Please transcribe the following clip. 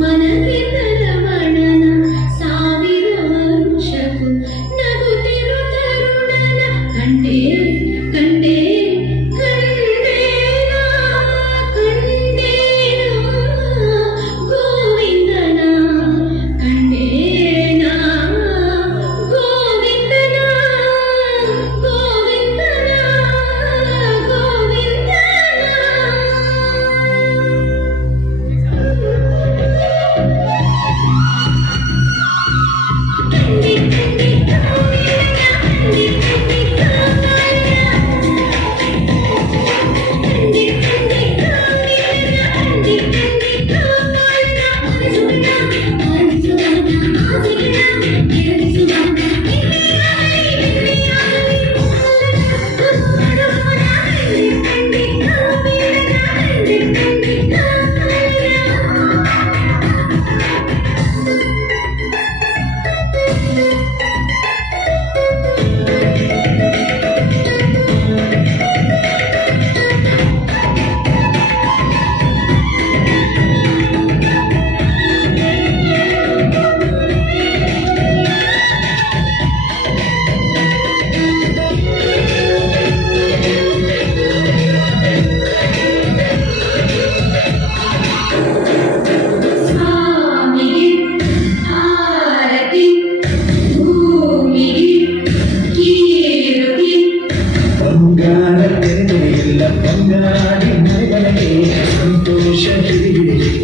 மனதே Church